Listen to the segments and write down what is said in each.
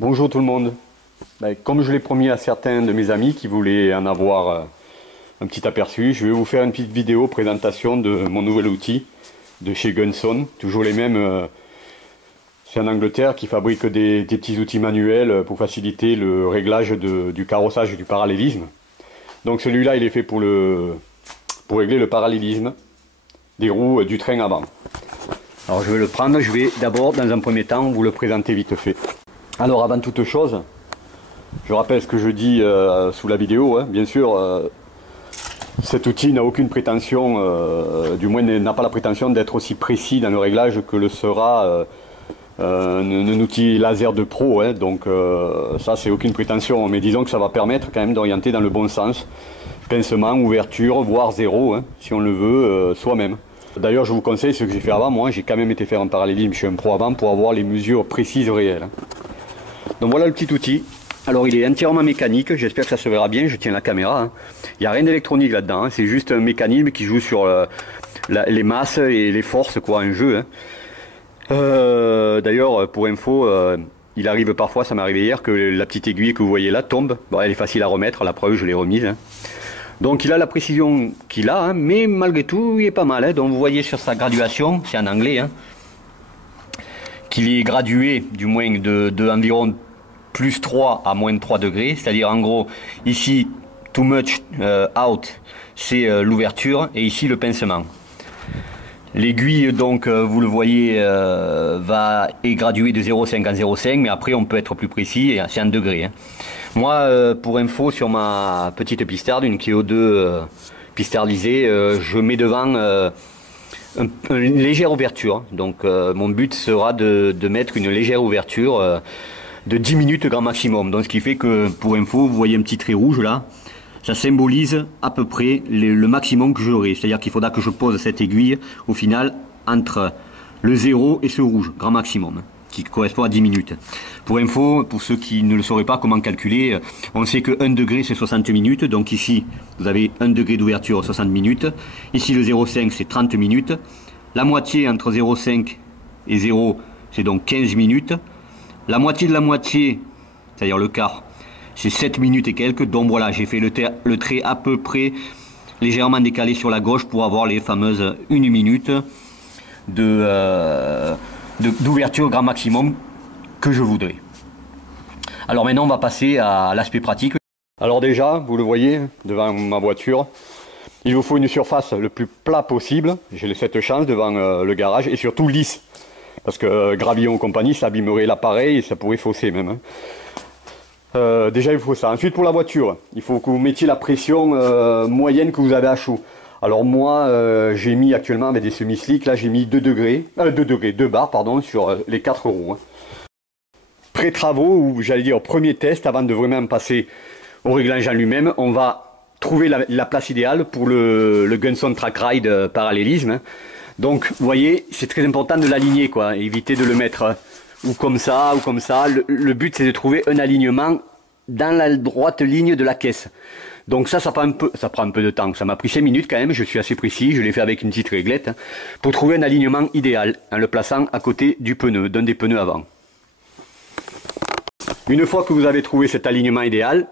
Bonjour tout le monde. Comme je l'ai promis à certains de mes amis qui voulaient en avoir un petit aperçu, je vais vous faire une petite vidéo présentation de mon nouvel outil de chez Gunson. Toujours les mêmes, c'est en Angleterre qui fabrique des petits outils manuels pour faciliter le réglage du carrossage et du parallélisme. Donc celui-là il est fait pour régler le parallélisme des roues du train avant. Alors je vais le prendre, je vais d'abord dans un premier temps vous le présenter vite fait. Alors avant toute chose, je rappelle ce que je dis sous la vidéo, hein. Bien sûr, cet outil n'a aucune prétention, du moins n'a pas la prétention d'être aussi précis dans le réglage que le sera un outil laser de pro, hein. Donc ça c'est aucune prétention, mais disons que ça va permettre quand même d'orienter dans le bon sens, pincement, ouverture, voire zéro, hein, si on le veut, soi-même. D'ailleurs je vous conseille ce que j'ai fait avant, moi j'ai quand même été faire un parallélisme chez un pro avant pour avoir les mesures précises réelles, hein. Donc voilà le petit outil. Alors il est entièrement mécanique, j'espère que ça se verra bien, je tiens la caméra, hein. Il n'y a rien d'électronique là-dedans, hein. C'est juste un mécanisme qui joue sur les masses et les forces, quoi, un jeu, hein. D'ailleurs pour info, il arrive parfois, ça m'est arrivé hier, que la petite aiguille que vous voyez là tombe. Bon, elle est facile à remettre, la preuve je l'ai remise, hein. Donc il a la précision qu'il a, hein, mais malgré tout il est pas mal, hein. Donc vous voyez sur sa graduation, c'est en anglais, hein, qu'il est gradué du moins de environ plus 3 à moins 3 degrés, c'est-à-dire en gros ici too much out c'est l'ouverture et ici le pincement. L'aiguille donc vous le voyez est graduée de 0,5 en 0,5, mais après on peut être plus précis, c'est en degrés, hein. Moi pour info sur ma petite pistarde, une Keo 2 pistardisée, je mets devant une légère ouverture, donc mon but sera de mettre une légère ouverture de 10 minutes grand maximum. Donc ce qui fait que, pour info, vous voyez un petit trait rouge là, ça symbolise à peu près le maximum que j'aurai. C'est-à-dire qu'il faudra que je pose cette aiguille au final entre le 0 et ce rouge, grand maximum, qui correspond à 10 minutes. Pour info, pour ceux qui ne le sauraient pas comment calculer, on sait que 1 degré c'est 60 minutes, donc ici vous avez 1 degré d'ouverture 60 minutes, ici le 0,5 c'est 30 minutes, la moitié entre 0,5 et 0 c'est donc 15 minutes, la moitié de la moitié, c'est-à-dire le quart, c'est 7 minutes et quelques, donc voilà, j'ai fait le trait à peu près légèrement décalé sur la gauche pour avoir les fameuses 1 minute d'ouverture grand maximum que je voudrais. Alors maintenant on va passer à l'aspect pratique. Alors déjà, vous le voyez devant ma voiture, il vous faut une surface le plus plat possible, j'ai cette chance devant le garage, et surtout lisse. Parce que gravillon et compagnie, ça abîmerait l'appareil et ça pourrait fausser même, hein. Déjà il faut ça. Ensuite pour la voiture, il faut que vous mettiez la pression moyenne que vous avez à chaud. Alors moi j'ai mis actuellement avec des semi-slick, là j'ai mis 2 bars pardon, sur les 4 roues, hein. Pré-travaux, ou j'allais dire premier test, avant de vraiment passer au réglage en lui-même, on va trouver la place idéale pour le Gunson Track Ride parallélisme, hein. Donc vous voyez, c'est très important de l'aligner, quoi, éviter de le mettre ou comme ça ou comme ça. Le but c'est de trouver un alignement dans la droite ligne de la caisse. Donc ça prend un peu de temps, ça m'a pris 5 minutes quand même, je suis assez précis, je l'ai fait avec une petite réglette, hein, pour trouver un alignement idéal en le plaçant à côté du pneu, d'un des pneus avant. Une fois que vous avez trouvé cet alignement idéal,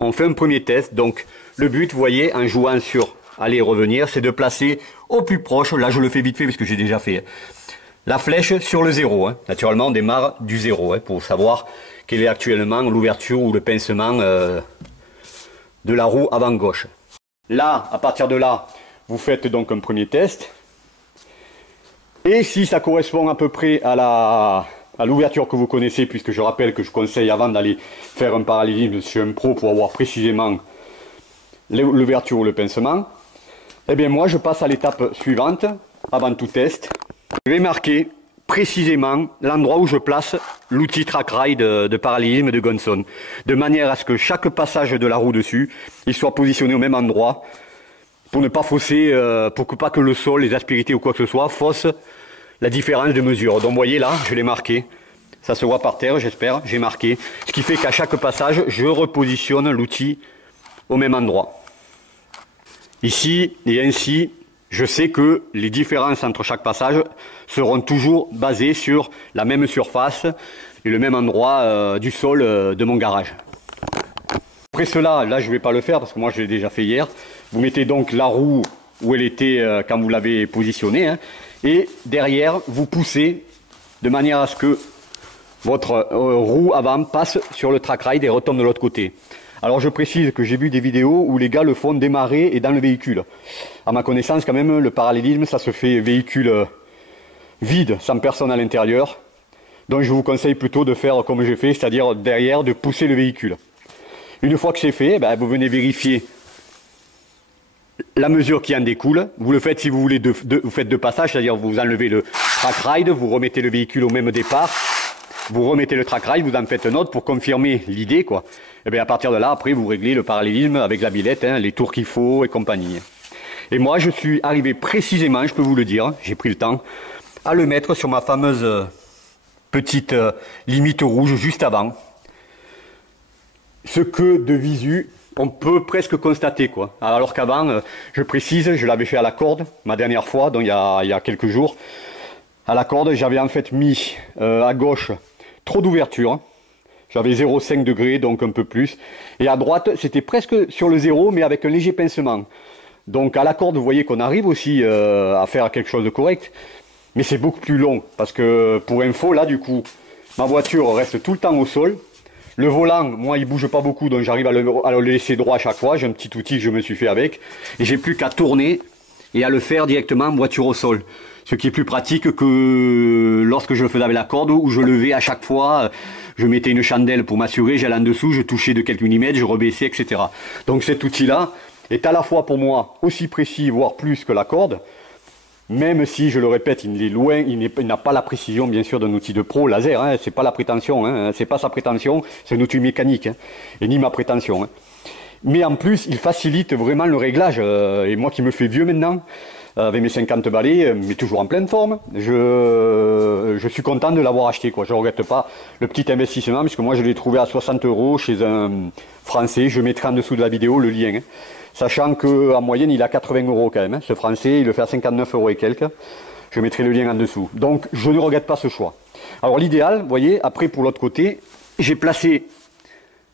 on fait un premier test. Donc le but, vous voyez, en jouant sur aller et revenir, c'est de placer au plus proche, là je le fais vite fait parce que j'ai déjà fait, la flèche sur le 0, hein. Naturellement on démarre du 0, hein, pour savoir quelle est actuellement l'ouverture ou le pincement de la roue avant gauche. Là, à partir de là, vous faites donc un premier test, et si ça correspond à peu près à l'ouverture que vous connaissez, puisque je rappelle que je conseille avant d'aller faire un parallélisme chez un pro pour avoir précisément l'ouverture ou le pincement, eh bien moi je passe à l'étape suivante, avant tout test. Je vais marquer précisément l'endroit où je place l'outil Track Ride de parallélisme de Gunson, de manière à ce que chaque passage de la roue dessus, il soit positionné au même endroit, pour ne pas fausser, pour que pas que le sol, les aspérités ou quoi que ce soit faussent la différence de mesure. Donc vous voyez là, je l'ai marqué, ça se voit par terre j'espère, j'ai marqué, ce qui fait qu'à chaque passage, je repositionne l'outil au même endroit. Ici et ainsi, je sais que les différences entre chaque passage seront toujours basées sur la même surface et le même endroit du sol de mon garage. Après cela, là je ne vais pas le faire parce que moi je l'ai déjà fait hier. Vous mettez donc la roue où elle était quand vous l'avez positionnée, hein, et derrière vous poussez de manière à ce que votre roue avant passe sur le track ride et retombe de l'autre côté. Alors je précise que j'ai vu des vidéos où les gars le font démarrer et dans le véhicule. À ma connaissance quand même, le parallélisme ça se fait véhicule vide, sans personne à l'intérieur. Donc je vous conseille plutôt de faire comme j'ai fait, c'est-à-dire derrière de pousser le véhicule. Une fois que c'est fait, ben, vous venez vérifier la mesure qui en découle. Vous le faites si vous voulez, vous faites deux passages, c'est-à-dire vous enlevez le track ride, vous remettez le véhicule au même départ, vous remettez le track ride, vous en faites un autre pour confirmer l'idée, quoi. Et bien à partir de là, après vous réglez le parallélisme avec la bilette, hein, les tours qu'il faut et compagnie. Et moi je suis arrivé précisément, je peux vous le dire, j'ai pris le temps, à le mettre sur ma fameuse petite limite rouge juste avant. Ce que de visu on peut presque constater, quoi. Alors qu'avant, je précise, je l'avais fait à la corde, ma dernière fois, donc il y a quelques jours. À la corde, j'avais en fait mis à gauche trop d'ouverture. J'avais 0,5 degrés, donc un peu plus. Et à droite, c'était presque sur le zéro, mais avec un léger pincement. Donc à la corde, vous voyez qu'on arrive aussi à faire quelque chose de correct. Mais c'est beaucoup plus long, parce que pour info, là du coup, ma voiture reste tout le temps au sol. Le volant, moi, il bouge pas beaucoup, donc j'arrive à le laisser droit à chaque fois. J'ai un petit outil que je me suis fait avec. Et j'ai plus qu'à tourner et à le faire directement voiture au sol. Ce qui est plus pratique que lorsque je le faisais avec la corde, où je levais à chaque fois, je mettais une chandelle pour m'assurer, j'allais en dessous, je touchais de quelques millimètres, je rebaissais, etc. Donc cet outil-là est à la fois pour moi aussi précis, voire plus que la corde. Même si, je le répète, il est loin, il n'a pas la précision, bien sûr, d'un outil de pro laser. Hein, c'est pas la prétention, hein, c'est pas sa prétention, c'est un outil mécanique, hein, et ni ma prétention. Hein. Mais en plus, il facilite vraiment le réglage. Et moi qui me fais vieux maintenant, avec mes 50 balais, mais toujours en pleine forme, je suis content de l'avoir acheté, quoi. Je ne regrette pas le petit investissement, puisque moi je l'ai trouvé à 60 € chez un Français. Je mettrai en dessous de la vidéo le lien. Hein. Sachant qu'en moyenne, il a 80 € quand même. Hein. Ce Français, il le fait à 59 € et quelques. Je mettrai le lien en dessous. Donc, je ne regrette pas ce choix. Alors, l'idéal, vous voyez, après, pour l'autre côté, j'ai placé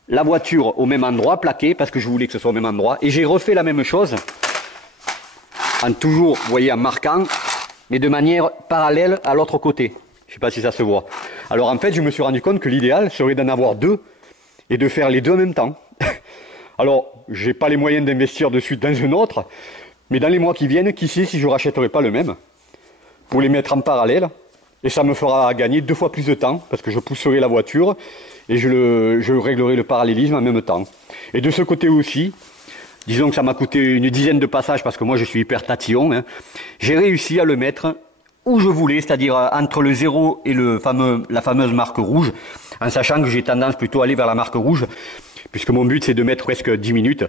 la voiture au même endroit, plaquée, parce que je voulais que ce soit au même endroit. Et j'ai refait la même chose, en toujours, vous voyez, en marquant, mais de manière parallèle à l'autre côté. Je ne sais pas si ça se voit. Alors, en fait, je me suis rendu compte que l'idéal serait d'en avoir deux et de faire les deux en même temps. Alors, je n'ai pas les moyens d'investir dessus dans un autre, mais dans les mois qui viennent, qui sait si je ne rachèterai pas le même, pour les mettre en parallèle, et ça me fera gagner 2 fois plus de temps, parce que je pousserai la voiture, et je réglerai le parallélisme en même temps. Et de ce côté aussi, disons que ça m'a coûté une dizaine de passages, parce que moi je suis hyper tatillon, hein, j'ai réussi à le mettre où je voulais, c'est-à-dire entre le 0 et la fameuse marque rouge, en sachant que j'ai tendance plutôt à aller vers la marque rouge, puisque mon but c'est de mettre presque 10 minutes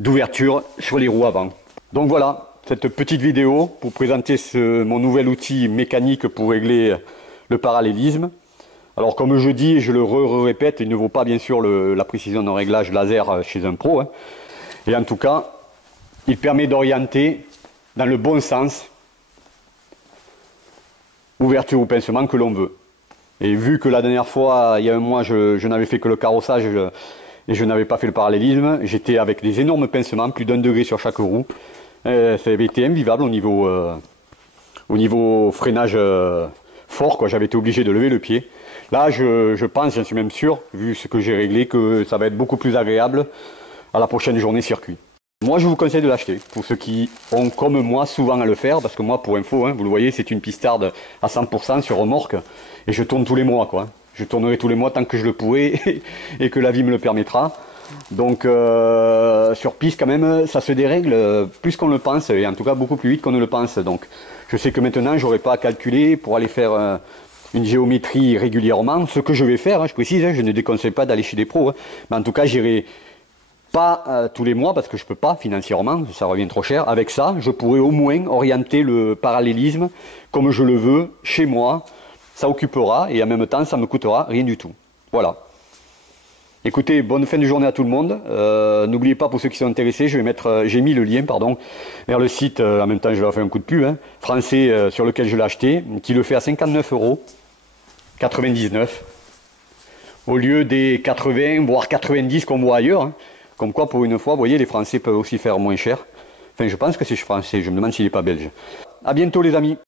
d'ouverture sur les roues avant. Donc voilà, cette petite vidéo pour présenter mon nouvel outil mécanique pour régler le parallélisme. Alors comme je dis et je le répète, il ne vaut pas bien sûr la précision d'un réglage laser chez un pro. Hein. Et en tout cas, il permet d'orienter dans le bon sens ouverture ou pincement que l'on veut. Et vu que la dernière fois, il y a un mois, je n'avais fait que le carrossage et je n'avais pas fait le parallélisme, j'étais avec des énormes pincements, plus d'1 degré sur chaque roue. Ça avait été invivable au niveau freinage fort, quoi. J'avais été obligé de lever le pied. Là, je pense, j'en suis même sûr, vu ce que j'ai réglé, que ça va être beaucoup plus agréable à la prochaine journée circuit. Moi, je vous conseille de l'acheter, pour ceux qui ont, comme moi, souvent à le faire, parce que moi, pour info, hein, vous le voyez, c'est une pistarde à 100% sur remorque, et je tourne tous les mois, quoi. Je tournerai tous les mois tant que je le pourrai, et que la vie me le permettra. Donc, sur piste, quand même, ça se dérègle plus qu'on le pense, et en tout cas beaucoup plus vite qu'on ne le pense. Donc, je sais que maintenant, j'aurai pas à calculer pour aller faire une géométrie régulièrement, ce que je vais faire, hein, je précise, hein, je ne déconseille pas d'aller chez des pros, hein, mais en tout cas, j'irai pas tous les mois parce que je peux pas financièrement, ça revient trop cher. Avec ça, je pourrais au moins orienter le parallélisme comme je le veux chez moi. Ça occupera et en même temps, ça me coûtera rien du tout. Voilà. Écoutez, bonne fin de journée à tout le monde. N'oubliez pas, pour ceux qui sont intéressés, j'ai mis le lien, pardon, vers le site, en même temps je leur fais un coup de pub, hein, français, sur lequel je l'ai acheté, qui le fait à 59 euros, 99, au lieu des 80, voire 90 qu'on voit ailleurs. Hein. Comme quoi, pour une fois, vous voyez, les Français peuvent aussi faire moins cher. Enfin, je pense que c'est français, je me demande s'il n'est pas belge. À bientôt les amis.